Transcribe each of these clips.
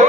2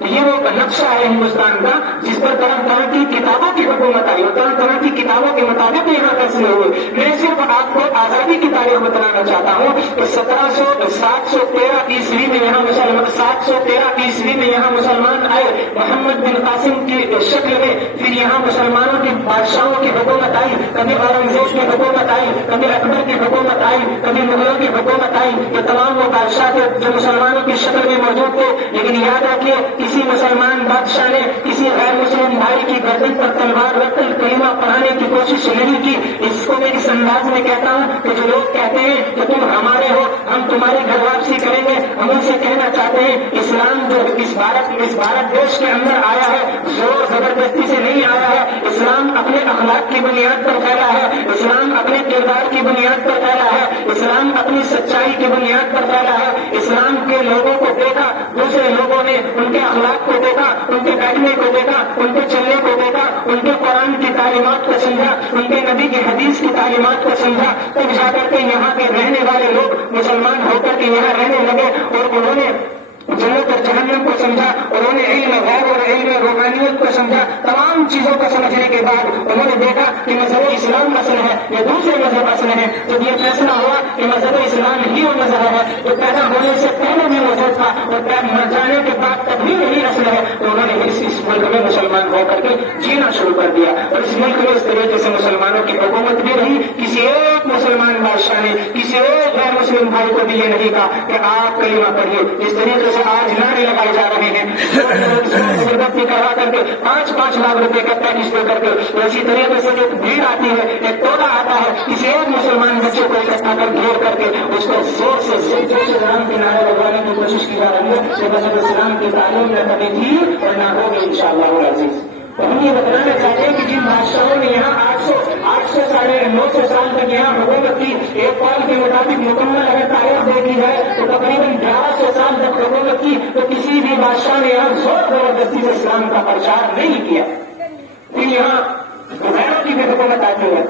یہ وہ نقشہ ہے ہندوستان کا جس پر طرح طرح کی کتابوں کی حکومت آئی اور طرح طرح کی کتابوں کے مطابق یہاں فیصلے ہوئے. میں صرف آپ کو آزادی کی تاریخ بتانا چاہتا ہوں کہ 713 عیسوی میں یہاں 713 عیسوی میں یہاں مسلمان آئے محمد بن قاسم کی شکل میں. پھر یہاں مسلمانوں کی بادشاہوں کی حکومت آئی. کبھی اورنگزیب کی حکومت آئی, کبھی اکبر کی حکومت آئی, کبھی مغلوں کی حکومت آئی. یہ تمام وہ بادشاہ تھے جو مسلمانوں کی شکل میں موجود تھے. لیکن یاد رکھیے کسی مسلمان بادشاہ نے کسی غیر مسلم بھائی کی گردن پر تلوار رکھ کر کلمہ پڑھانے کی کوشش نہیں کی. اس کو میں اس انداز میں کہتا ہوں کہ جو لوگ کہتے ہیں کہ تم ہمارے ہو ہم تمہاری گھر واپسی کریں گے, ہم ان سے کہنا چاہتے ہیں اسلام جو اس بھارت دیش کے اندر آیا ہے زور زبردستی سے نہیں آیا ہے. اسلام اپنے اخلاق کی بنیاد پر پھیلا ہے, اسلام اپنے کردار کی بنیاد پر پھیلا ہے, اسلام اپنی سچائی کی بنیاد پر پھیلا ہے. اسلام کے لوگوں کو دیکھا, دوسرے لوگوں نے ان کے اخلاق کو دیکھا, ان کے بیٹھنے کو دیکھا, ان کے چلنے کو دیکھا, ان کے قرآن کی تعلیمات کو سمجھا, ان کے نبی کی حدیث کی تعلیمات کو سمجھا. تب جا کر کے یہاں کے رہنے والے لوگ مسلمان ہو کر کے یہاں رہنے لگے اور انہوں نے جنت اور جہنم کو سمجھا, انہوں نے علم غیب اور علم روحانیت کو سمجھا. تمام چیزوں کو سمجھنے کے بعد انہوں نے دیکھا کہ مذہب اسلام اصل ہے یا دوسرے مذہب اصل ہے. جب یہ فیصلہ ہوا کہ مذہب اسلام ہی وہ مذہب ہے جو پیدا ہونے سے پہلے بھی مذہب تھا اور مر جانے کے بعد تب بھی وہی اصل ہے, تو انہوں نے اس ملک میں مسلمان ہو کر کے جینا شروع کر دیا. اور اس ملک میں اس طریقے سے مسلمانوں کی حکومت بھی رہی. کسی ایک مسلمان بادشاہ نے کسی ایک غیر مسلم بھائی کو بھی یہ نہیں کہا کہ آپ کلمہ پڑھیے. اس طریقے سے آج نعرے لگائے جا رہے ہیں زبردستی کروا کر کے 5-5 لاکھ روپے کا پیکج دے کر کے. اسی طریقے سے جو بھیڑ آتی ہے, ایک ٹولہ آتا ہے, کسی ایک مسلمان بچے کو اکٹھا کر گھیر کر کے اس کو زور سے اسلام کے نعرے لگوانے کی کوشش کی جا رہی ہے کہ مذہب اسلام کی تعلیم نہ کبھی تھی اور نہ ہوگی انشاءاللہ العزیز. تو ہم یہ بتانا چاہتے ہیں کہ جن بادشاہوں نے یہاں 800 ساڑھے 900 سال تک یہاں حکومت کی, ایک قول کے مطابق مکمل اگر تاریخ دیکھی جائے تو تقریباً 1100 سال تک حکومت کی, تو کسی بھی بادشاہ نے یہاں زور زبردستی سے اسلام کا پرچار نہیں کیا. پھر یہاں غیروں کی بھی حکومت آتی ہے.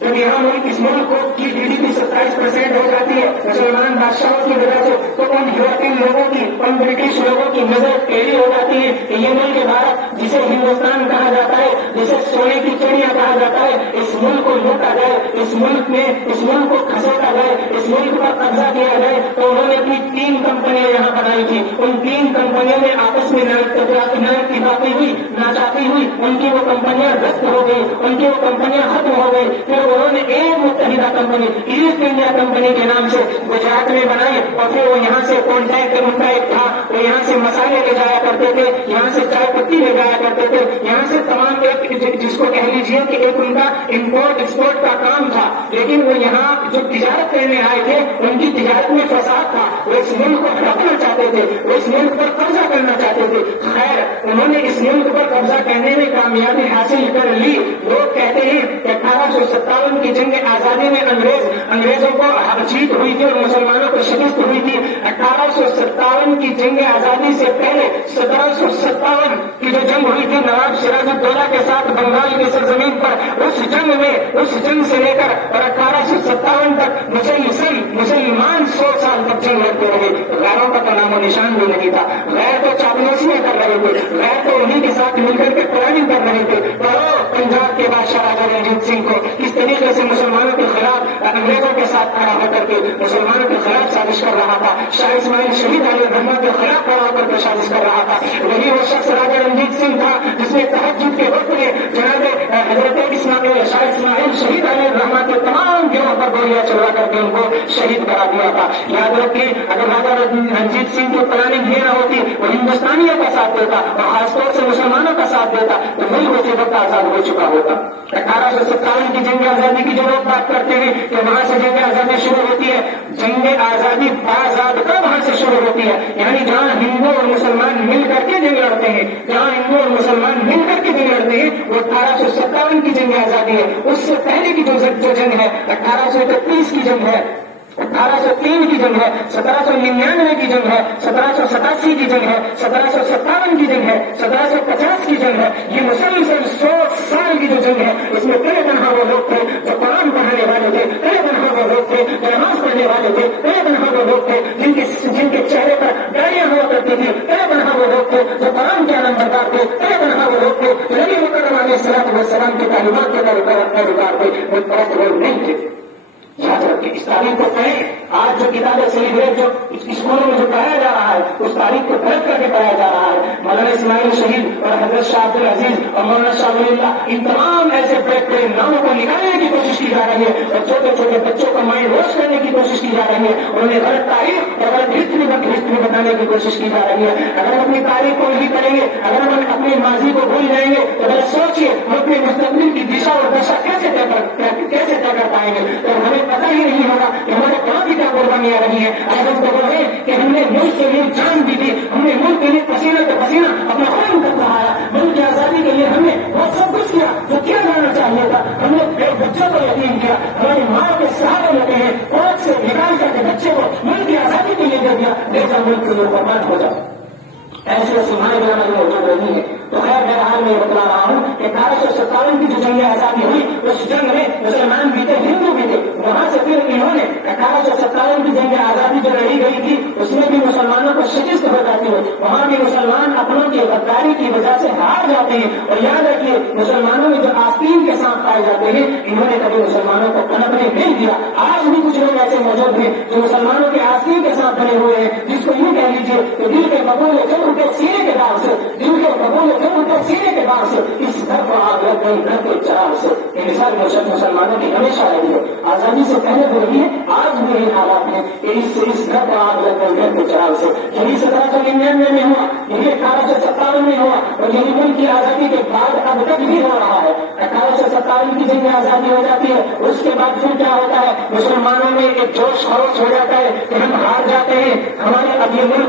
جب یہاں ملک اس ملک کی GDP 27% ہو جاتی ہے مسلمان بادشاہوں کی وجہ سے, تو ان یورپین لوگوں کی, ان برٹش لوگوں کی نظر ٹیڑھی ہو جاتی ہے کہ یہ ملک بھارت جسے ہندوستان کہا جاتا ہے, جسے سونے کی چڑیا کہا جاتا ہے, اس ملک کو لوٹا جائے, اس ملک کو کھسوٹا جائے, اس ملک پر قبضہ کیا جائے. تو انہوں نے اپنی 3 کمپنیاں یہاں بنائی تھی. ان 3 کمپنیوں میں آپس میں نہ اتفاقی ہوئی, نہ چاہتی ہوئی, ان کی وہ کمپنیاں رد ہو گئی, ان کی وہ کمپنیاں ختم ہو گئی. پھر انہوں نے ایک متحدہ کمپنی ایسٹ انڈیا کمپنی کے نام سے گجرات میں بنائی, اور پھر وہ یہاں سے کانٹیکٹ ان کا ایک تھا, وہ یہاں سے مسالے لے جایا کرتے تھے, یہاں سے چائے پتی لے جایا کرتے تھے, یہاں سے تمام ایک جس کو کہہ لیجیے کہ ایک ان کا امپورٹ ایکسپورٹ کا کام تھا. لیکن وہ یہاں جو تجارت کرنے آئے تھے ان کی تجارت میں فساد تھا, وہ اس ملک کو ہڑپنا چاہتے تھے, وہ اس ملک پر قبضہ کرنا چاہتے تھے. خیر انہوں نے اس ملک پر قبضہ کرنے میں کامیابی حاصل کر لی. لوگ کہتے ہیں کہ 1857 کی جنگ آزادی میں انگریزوں کو جیت ہوئی تھی اور مسلمانوں کو شکست ہوئی تھی. 1857 کی جنگ آزادی سے پہلے 1757 کی جو جنگ ہوئی تھی نواب سراج الدولہ کے ساتھ بنگال کی سرزمین پر, اس جنگ سے لے کر اور 1857 تک مسلمان 100 سال تک جنگ لڑتے رہے. غیروں کا تو نام و نشان بھی نہیں تھا. غیر تو چاپلوسیاں کر رہے تھے, غیر تو انہیں کے ساتھ مل کر کے پلاننگ کر رہے تھے. پنجاب کے بادشاہ راجا رنجیت سنگھ کو کس طریقے سے مسلمانوں کے خلاف انگریزوں کے ساتھ کھڑا ہو کر کے مسلمانوں کے خلاف سازش کر رہا تھا. شاہ اسماعیل شہید علیہ الرحمہ کے خلاف کھڑا ہو کر کے سازش کر رہا تھا. وہی وہ شخص راجا رنجیت سنگھ تھا جس نے تہجد کے وقت میں جناب حضرت شاہ اسماعیل شہید علیہ الرحمہ کے تمام گروہ پر گولیاں چلوا کر کے ان کو شہید کرا دیا تھا. یاد رکھیے اگر راجا رنجیت سنگھ کی پلاننگ یہ نہ ہوتی, وہ ہندوستانیوں کا ساتھ دیتا اور خاص طور سے مسلمانوں کا ساتھ دیتا, تو ملک اسی وقت آزاد ہو چکا ہوتا. 1857 کی جنگ آزادی کی جو لوگ بات کرتے ہیں کہ وہاں سے جنگ آزادی شروع ہوتی ہے, جنگ آزادی باضابطہ وہاں سے شروع ہوتی ہے. یعنی جہاں ہندو اور مسلمان مل کر کے جنگ لڑتے ہیں, جہاں ہندو اور مسلمان مل کر کے جنگ لڑتے ہیں وہ 1857 کی جنگ آزادی ہے. اس سے پہلے کی جو جنگ ہے 1831 کی جنگ ہے, 1803 کی جنگ ہے, 1799 کی جنگ ہے, 1787 کی جنگ ہے, 1757 کی جنگ ہے, 1750 کی جنگ ہے. یہ مسلسل 100 سال کی جو جنگ ہے اس میں کئی تنہا وہ لوگ تھے جو قرآن پڑھانے والے تھے, کئی تنہا وہ لوگ تھے جو نماز پڑھنے والے تھے, کئی تنہا وہ لوگ تھے جن کے چہرے پر داڑیاں ہوا کرتی تھی, کئی تنہا وہ لوگ لوگ تھے جو قرآن کے علم بردار تھے، تنہا وہ لوگ تھے جو نبی مکرم علیہ الصلوۃ والسلام کی تعلیمات کے پیروکار تھے، وہ پرست لوگ نہیں تھے۔ یاد رکھیں، اس تاریخ کو پڑھیں۔ آج جو کتابیں سیلیبریٹ جو اسکولوں میں جو پڑھایا جا رہا ہے، اس تاریخ کو غلط کر کے پڑھایا جا رہا ہے۔ مولانا اسماعیل شہید اور حضرت شاہ عبد العزیز اور مولانا شاہ ولی اللہ، ان تمام ایسے بڑے بڑے ناموں کو نکالنے کی کوشش کی جا رہی ہے اور چھوٹے چھوٹے بچوں کا مائنڈ واش کرنے کی کوشش کی جا رہی ہے۔ انہیں غلط تاریخ اور غلط ہسٹری بتانے کی کوشش کی جا رہی ہے۔ اگر ہم اپنی تاریخ کو نہیں پڑھیں گے، اگر ہم اپنے ماضی کو بھول جائیں گے، تو بس سوچیے ہم اپنے مستقبل کی دشا اور دشا کیسے طے کر پائیں گے؟ تو ہمیں پتہ ہی نہیں ہوگا کہ ہمارے کہاں کی کیا قربانیاں رہی ہیں۔ اگر ہم کو ہے کہ ہم نے ملک کے لیے جان دی تھی، ہم نے ملک کے لیے پسینہ تو پسینہ اپنا خون تک بہایا، ملک کی آزادی کے لیے ہم نے وہ سب کچھ کیا جو کیا جانا چاہیے تھا۔ ہم نے بچوں کو یتیم کیا، ہماری ماں کے سہارے لگے ہیں، فوج سے نکال کر کے بچے کو ملک کی آزادی کے لیے دے دیا، دیکھا ملک کے لیے برباد ہو جائے۔ ایسے ہمارے گانا جو موجود نہیں ہے۔ تو خیر بہرحال میں بتلا رہا ہوں کہ 1857 کی جو جنگ آزادی ہوئی، اس جنگ میں مسلمان بھی تھے، ہندو بھی تھے۔ وہاں سے پھر انہوں نے 1857 کی جنگ آزادی جو لڑی گئی تھی، اس میں بھی مسلمانوں کو شکست ہو جاتی ہے۔ وہاں بھی مسلمان اپنوں کی غداری کی وجہ سے ہار جاتے ہیں۔ اور یاد رکھیے، مسلمانوں میں جو آستین کے ساتھ پائے جاتے ہیں، انہوں نے کبھی مسلمانوں کو پنپنے نہیں دیا۔ آج بھی کچھ لوگ ایسے موجود ہیں جو مسلمانوں کے آستین کے ساتھ بنے ہوئے ہیں، جس کو یوں کہہ لیجیے کہ دل کے ببول جب ان کے سینے کے دار سے، دل کے ببول جب ان کے سینے کے دار سے، اس گھر کو آگ لگ گئی گھر کے چراغ سے۔ یہ مثال مسلمانوں کی ہمیشہ رہی ہے، آزادی سے پہلے بھی رہی ہے، آج بھی یہی حالات ہیں کہ اس گھر کو آگ لگ گئی گھر کے چراغ سے۔ یہی 1799 میں ہوا، یہی 1857 میں ہوا، اور یہی ملک کی آزادی کے بعد اب تک بھی ہو رہا ہے۔ 1857 کی جنگ آزادی ہو جاتی ہے، اس کے بعد پھر کیا ہوتا ہے؟ مسلمانوں میں ایک جوش خروش ہو جاتا ہے کہ ہم ہار جاتے ہیں، ہمارے اب یہ ملک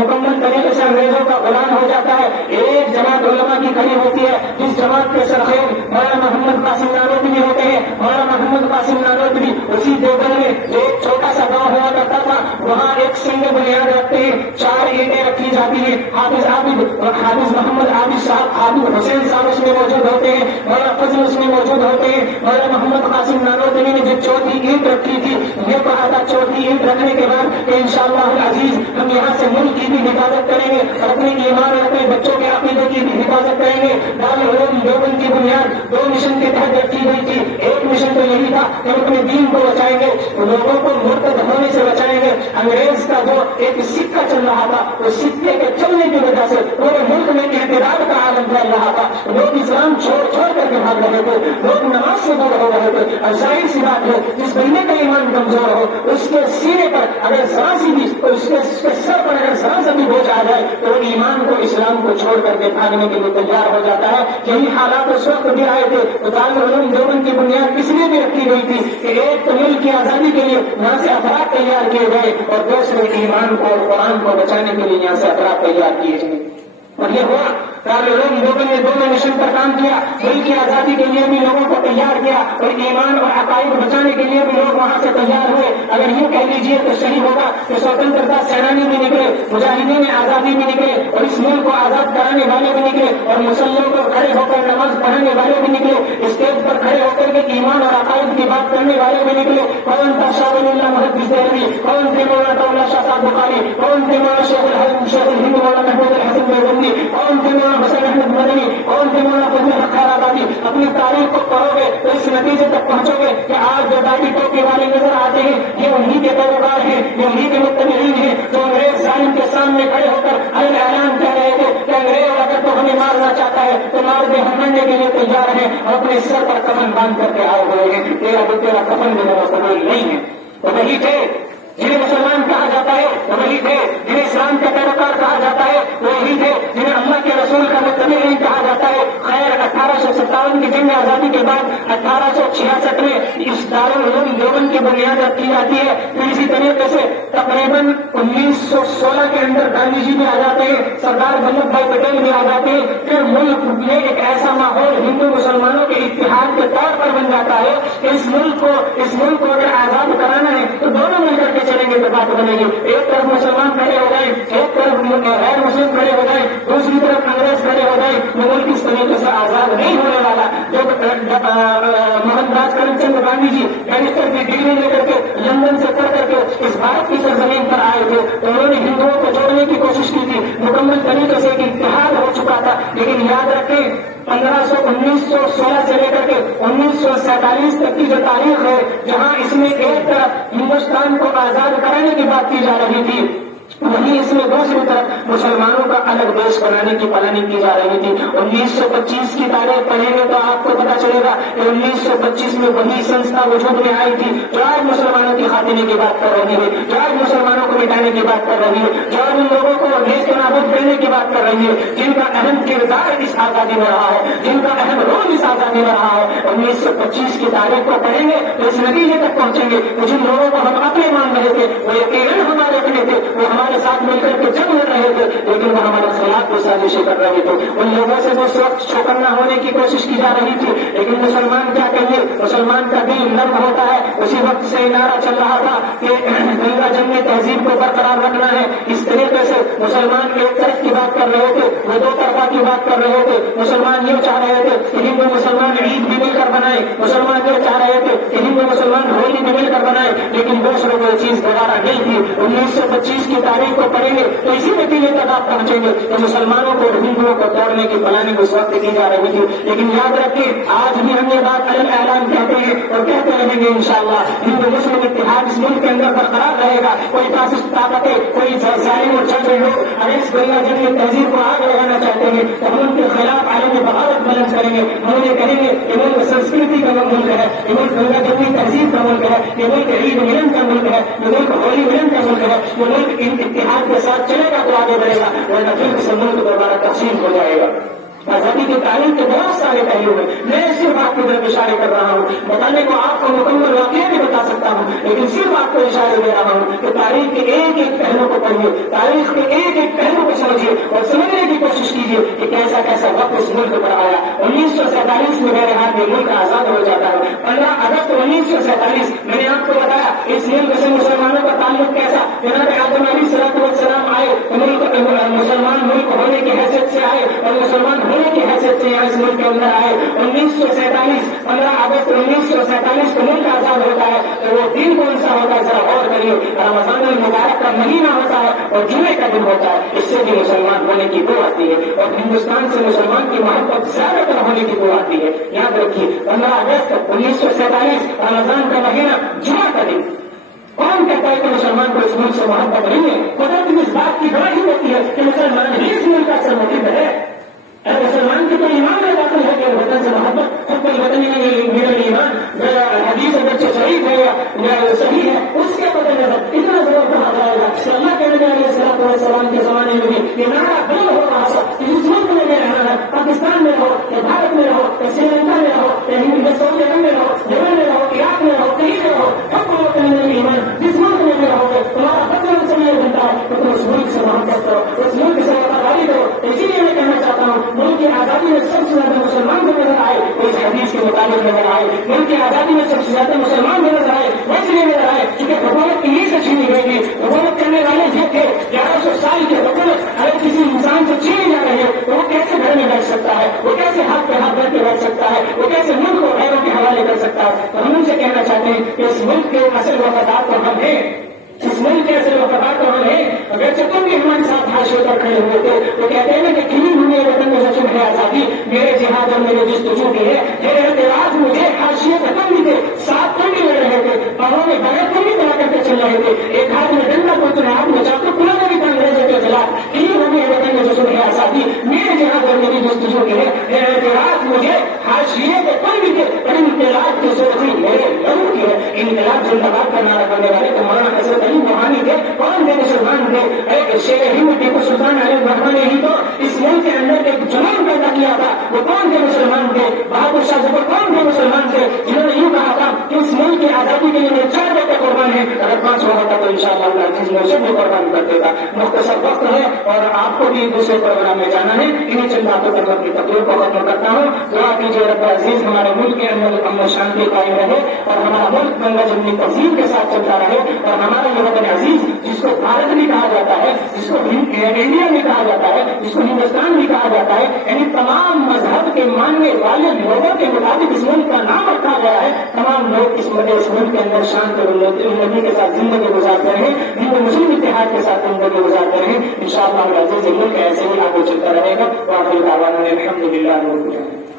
مکمل طریقے سے انگریزوں کا غلام ہو جاتا ہے۔ ایک جماعت علماء کی کھڑی ہوتی ہے، جس جماعت کے سرخیر مولانا محمد قاسم نانوتوی ہوتے ہیں۔ مولانا محمد قاسم نانوتوی اسی دیوبند میں ایک چھوٹا سا گاؤں ہوا کرتا تھا، وہاں ایک سنگ بنیاد رکھتے ہیں، 4 اینٹیں رکھی جاتی ہیں۔ حافظ عابد اور حافظ محمد عابد صاحب، حافظ حسین صاحب اس میں موجود ہوتے ہیں، مولانا فضل اس میں موجود ہوتے ہیں۔ مولانا محمد قاسم نانوتوی نے جو چوتھی اینٹ رکھی تھی، یہ کہا تھا چوتھی اینٹ رکھنے کے بعد کہ انشاءاللہ العزیز ہم یہاں سے ملک کی بھی حفاظت کریں گے اور اپنے ایمان اور اپنے بچوں کے عقیدے کی بھی حفاظت کریں گے۔ دارالعلوم دیوبند کی بنیاد 2 مشن کے تحت رکھی گئی تھی۔ ایک مشن تو یہی تھا کہ ہم اپنے دین کو بچائیں گے، لوگوں کو مرتد ہونے سے بچائیں گے۔ انگریز کا جو ایک سکہ چل رہا تھا، اس سکے کے چلنے کی وجہ سے پورے ملک میں اعتراض کا عالم پھیل رہا تھا، لوگ اسلام چھوڑ کر کے بھاگ رہے تھے، لوگ نماز سے دور ہو رہے تھے۔ اور ظاہر سی بات ہے، جس بندے کا ایمان کمزور ہو، اس کے سینے پر اگر ذرا سی بھی، اس کے سر پر اگر ذرا سا بھی بوجھ آ جائے تو وہ ایمان کو اسلام کو چھوڑ کر کے بھاگنے کے لیے تیار ہو جاتا ہے۔ یہی حالات اس وقت بھی آئے تھے۔ تو دارالعلوم دیوبند کی بنیاد کس لیے بھی رکھی گئی تھی کہ ایک تو ملک کی آزادی کے لیے یہاں سے افراد تیار کیے گئے اور دوسرے ایمان کو اور قرآن کو بچانے کے لیے یہاں سے افراد تیار کیے گئے۔ اور یہ ہوا، دارالعلوم دیوبند نے دونوں مشن پر کام کیا، ملک کی آزادی کے لیے بھی لوگوں کو تیار کیا اور ایمان اور عقائد بچانے کے لیے بھی لوگ وہاں سے تیار ہوئے۔ اگر یوں کہہ لیجیے تو صحیح ہوگا کہ سوتنترتا سینانی بھی نکلے، مجاہدین آزادی بھی نکلے، اور اس ملک کو آزاد کرانے والے بھی نکلے، اور مسلموں پر کھڑے ہو کر نماز پڑھانے والے بھی نکلے، اسٹیج پر کھڑے ہو کر کے ایمان اور عقائد کی بات کرنے والے بھی نکلے۔ کون تھا شاہ ولی اللہ محدث دہلوی، کون تھے مولانا طاولہ شاہ صاحب بخاری، کون تھے مولانا شیخ الہند مولانا محمود الحسن دیوبندی، کون تھے مولانا حسین احمد مدنی، کون تھے مولانا فضل الحق خیرآبادی۔ اپنی تاریخ کو پڑھو گے تو اس نتیجے تک پہنچو گے کہ آج جو داڑھی ٹوپی والے نظر آتے ہیں، یہ انہی کے پیروکار ہیں، یہ انہی کے متبعین ہیں جو انگریز ظالم کے سامنے کھڑے ہو کر اعلان کر رہے تھے کہ انگریز اگر تو ہمیں مارنا چاہتا ہے تو مار دے، ہم مرنے کے لیے تیار ہیں، اور اپنے سر پر کفن باندھ کر کے آئے ہوئے ہیں، تیرا کفن بھی قبول نہیں ہے۔ تو وہی تھے جنہیں مسلمان کہا جاتا ہے، وہی تھے جنہیں اسلام کا پیروکار کہا جاتا ہے، وہی تھے جنہیں اللہ کے رسول کا متبع کہا جاتا ہے۔ خیر 1857 کی جنگ آزادی کے بعد 1866 میں اس دارالعلوم دیوبند کی بنیاد رکھی جاتی ہے۔ پھر اسی طریقے سے تقریباً 1916 کے اندر گاندھی جی بھی آ جاتے ہیں، سردار ولبھ بھائی پٹیل بھی آ جاتے ہیں۔ پھر ملک میں ایک ایسا ماحول ہندو مسلمانوں کے اتحاد کے طور پر بن جاتا ہے کہ اس ملک کو اگر آزاد کرانا ہے تو دونوں مل کر کے چلیں گے تو بات بنے گی۔ ایک طرف مسلمان کھڑے ہو گئے، ایک طرف غیر مسلم کھڑے ہو گئے، دوسری طرف انگریز کھڑے ہو گئے۔ ملک اس طریقے سے آزاد نہیں ہونے والا۔ جب موہن داس کرم چند گاندھی جی بیرسٹر کی ڈگری لے کر کے لندن سے پڑھ کر کے اس بھارت کی سرزمین پر آئے تھے، انہوں نے ہندوؤں کو جوڑنے کی کوشش کی تھی، مکمل طریقے سے ایک اتحاد ہو چکا تھا. لیکن یاد رکھیں 1916 سے لے کر کے 1947 تک کی جو تاریخ ہے، جہاں اس میں ایک طرف ہندوستان کو آزاد کرانے کی بات کی جا رہی تھی، وہیں اس میں دوسری طرف مسلمانوں کا الگ دیش بنانے کی پلاننگ کی جا رہی تھی. 1925 کی تاریخ پڑھیں گے تو آپ کو پتا چلے گا کہ 1925 میں وہی سنستھا وجود میں آئی تھی جو آج مسلمانوں کی خاتمے کی بات کر رہی ہے، جو آج مسلمانوں کو مٹانے کی بات کر رہی ہے، جو آج ان لوگوں کو نیز کے نابود کرنے کی بات کر رہی ہے، جن کا اہم کردار اس آزادی میں رہا ہے، جن کا اہم رول اس آزادی میں رہا ہے. 1925 کی تاریخ کو پڑھیں گے تو اس نتیجے تک پہنچیں گے کہ جن لوگوں کو ہم اپنے مان رہے تھے وہ یقیناً ہمارے اپنے تھے، وہ ہمارے ساتھ مل کر کے جنگ لڑ رہے تھے، لیکن وہ ہمارے خلاف وہ سازشیں کر رہے تھے. ان لوگوں سے اس وقت چوکنا ہونے کی کوشش کی جا رہی تھی، لیکن مسلمان کیا کہیے، مسلمان کا دل نرم ہوتا ہے. اسی وقت سے نعرہ چل رہا تھا کہ گنگا جمنی تہذیب کو برقرار رکھنا ہے. اس طریقے سے مسلمان ایک طرف کی بات کر رہے تھے، وہ دو طرفہ کی بات کر رہے تھے. مسلمان یہ چاہ رہے تھے کہ ہندو مسلمان عید بھی مل کر بنائے، مسلمان یہ چاہ رہے تھے کہ ہندو مسلمان ہولی بھی مل کر بنائے، لیکن دوسروں کو یہ چیز گوارا نہیں تھی. 1925 کی تاریخ کو پڑھیں گے تو اسی نتیجے تک آپ پہنچیں گے کہ مسلمانوں کو ہندوؤں کو توڑنے کی پلاننگ اس وقت کی جا رہی تھی. لیکن یاد رکھیں آج بھی ہم یہ بات اعلان کہتے ہیں اور کہتے رہیں گے انشاءاللہ، ہندو مسلم اتحاد اس ملک کے اندر برقرار رہے گا. کوئی فاسسٹ طاقتیں، کوئی ظالم اور چل رہے لوگ اگر اس گنگا جمنی تہذیب کو آگے لگانا چاہتے ہیں تو ہم ان کے خلاف عالمی بغاوت بلند کریں گے. ہم انہیں کہیں گے کہ ملک سنسکرتی کا ملک ہے، یہ ملک گنگا جمنی تہذیب کا ملک ہے، یہ ملک عید ملن کا ملک ہے، یہ ملک ہولی ملن کا ملک ہے. یہ ملک ان اتحاد کے ساتھ چلے گا تو آگے بڑھے گا، ورنہ پھر سے ملک دوبارہ تقسیم ہو جائے گا. آزادی کی تعلیم کے بہت سارے پہلو ہیں، میں صرف آپ کی طرف اشارے کر رہا ہوں. بتانے کو آپ کو مکمل واقعہ بھی بتا سکتا ہوں، لیکن صرف آپ کو اشارے دے رہا ہوں کہ تاریخ کے ایک ایک پہلو کو پڑھیے، تاریخ کے ایک ایک پہلو کو سمجھیے اور سمجھنے کی کوشش کیجیے کہ کیسا کیسا وقت اس ملک پر آیا. 1947 میں میرے ہاتھ میں ملک آزاد ہو جاتا ہے. 15 اگست 1947 میں نے آپ کو بتایا اس ملک سے مسلمانوں کا تعلق کیسا. جناب آدم علیہ السلام آئے، ملک مسلمان ملک ہونے کی حیثیت سے آئے اور مسلمان ہونے کی حیثیت سے یہاں اس ملک کے اندر آئے. 1947 15 اگست 1947 کو ملک آزاد ہوتا ہے تو وہ دن کون سا ہوتا ہے ذرا غور کریے. رمضان المبارک کا مہینہ ہوتا ہے اور جمعے کا دن ہوتا ہے. اس سے بھی مسلمان ہونے کی بو آتی ہے اور ہندوستان سے مسلمان کی محبت زیادہ تر ہونے کی بو آتی ہے. یاد رکھیے 15 اگست 1947 رمضان کا مہینہ جمعہ کا دن. کون کہتا ہے کہ مسلمان کو اس ملک سے محبت نہیں ہے؟ قدرت اس بات کی گواہی ہوتی ہے کہ مسلمان ہی اس ملک کا اصل موجود ہے. مسلمان کی تو ایمان میں داخل ہے کہ وطن سے محبت حب الوطن میرا ایمان میرا حدیث اگرچہ صحیح ہے یا صحیح ہے اس کے بدل نظر اتنا ضرور کہا جائے گا کہ اللہ کے نبی علیہ السلام کے زمانے میں بھی یہ نعرہ بند ہو رہا تھا کہ اس ملک میں رہنا ہے، پاکستان میں رہو یا بھارت میں رہو یا سری لنکا میں رہو یا سعودی عرب میں رہو، یمن میں رہو، عراق میں رہو، کہیں بھی رہو، حب الوطن میرا ایمان جس ملک میں بھی رہو گے تمہارا بچپن سے یہ بنتا ہے کہ تم اس ملک سے محبت کرو، اس ملک سے وفاداری کرو. اسی لیے میں کہنا چاہتا ہوں ملک کی آزادی میں سب سے زیادہ مسلمان جو نظر آئے وہ اس حدیث کے مطابق نظر آئے. ملک کی آزادی میں سب سے زیادہ مسلمان جو نظر آئے وہ اس لیے نظر آئے کیونکہ حکومت کی سے چھینی گئی تھی. حکومت کرنے والے جو تھے 1100 سال کی حکومت اگر کسی انسان سے چھینی جا رہی ہے تو وہ کیسے گھر میں بیٹھ سکتا ہے، وہ کیسے ہاتھ پہ ہاتھ رکھ کے بیٹھ سکتا ہے، وہ کیسے ملک کو غیروں کے حوالے کر سکتا ہے. تو ہم ان سے کہنا چاہتے ہیں کہ اس ملک کے اصل وفادار تو ہم ہیں، اس ملک کے اصل وفادار تو ہم ہیں. اگر تم بھی ہمارے ساتھ حاشیے پر کھڑے ہوئے تھے تو کہتے ہیں کہ کہیں ہوئی وطن میں رسم ہے آزادی، میرے جہاد اور میرے جستجو کی ہے، میرے اعتراض مجھے حاشیے ختم بھی تھے، ساتھ تم بھی لڑ رہے تھے، پاؤں میں بغیر تم بھی بنا کر کے چل رہے تھے، ایک ہاتھ میں ڈنڈا کو تم ہاتھ میں چاہتے کھلا بھی تھا انگریزوں کے خلاف. کہیں ہوئی وطن میں رسم ہے آزادی، میرے جہاد اور میری جستجو کی ہے، میرے اعتراض مجھے حاشیے کے کوئی بھی تھے پر انقلاب کی سوچی میرے لہو کی ہے. انقلاب زندہ باد کا نعرہ کرنے والے تو مولانا حضرت علی روحانی تھے. کون تھے مسلمان تھے؟ شیر ہند ٹیپو سلطان علی الرحمن نے ہی تو اس ملک کے اندر ایک جنون پیدا کیا تھا. وہ کون تھے مسلمان تھے؟ بہادر شاہ ظفر کون تھے مسلمان تھے جنہوں نے یوں کہا تھا کہ اس ملک کی آزادی کے لیے میرے 4 بیٹے قربان ہیں، اگر 5 ہوتا تو انشاءاللہ اللہ عزیز میں سب بھی قربان کر دیتا. مختصر وقت ہے اور آپ کو بھی دوسرے پروگرام میں جانا ہے، انہیں چند باتوں پر اپنی تقریر کو ختم کرتا ہوں. دعا کیجیے رب عزیز ہمارے ملک کے اندر امن و شانتی قائم رہے اور ہمارا ملک گنگا جمنی تہذیب کے ساتھ چلتا رہے اور ہمارا یہ وطن عزیز جس کو بھارت بھی کہا جاتا ہے، جس کو انڈیا بھی کہا جاتا ہے، جس کو ہندوستان بھی کہا جاتا ہے، یعنی تمام مذہب کے ماننے والے لوگوں کے مطابق اس ملک کا نام رکھا گیا ہے. تمام لوگ اس ملک کے اندر شانت اور امنی کے ساتھ زندگی گزارتے رہیں, ہندو مسلم اتحاد کے ساتھ زندگی گزارتے رہیں. انشاءاللہ العزیز ملک ایسے ہی آگے چلتا رہے گا. وآخر دعوانا الحمدللہ رب العالمین.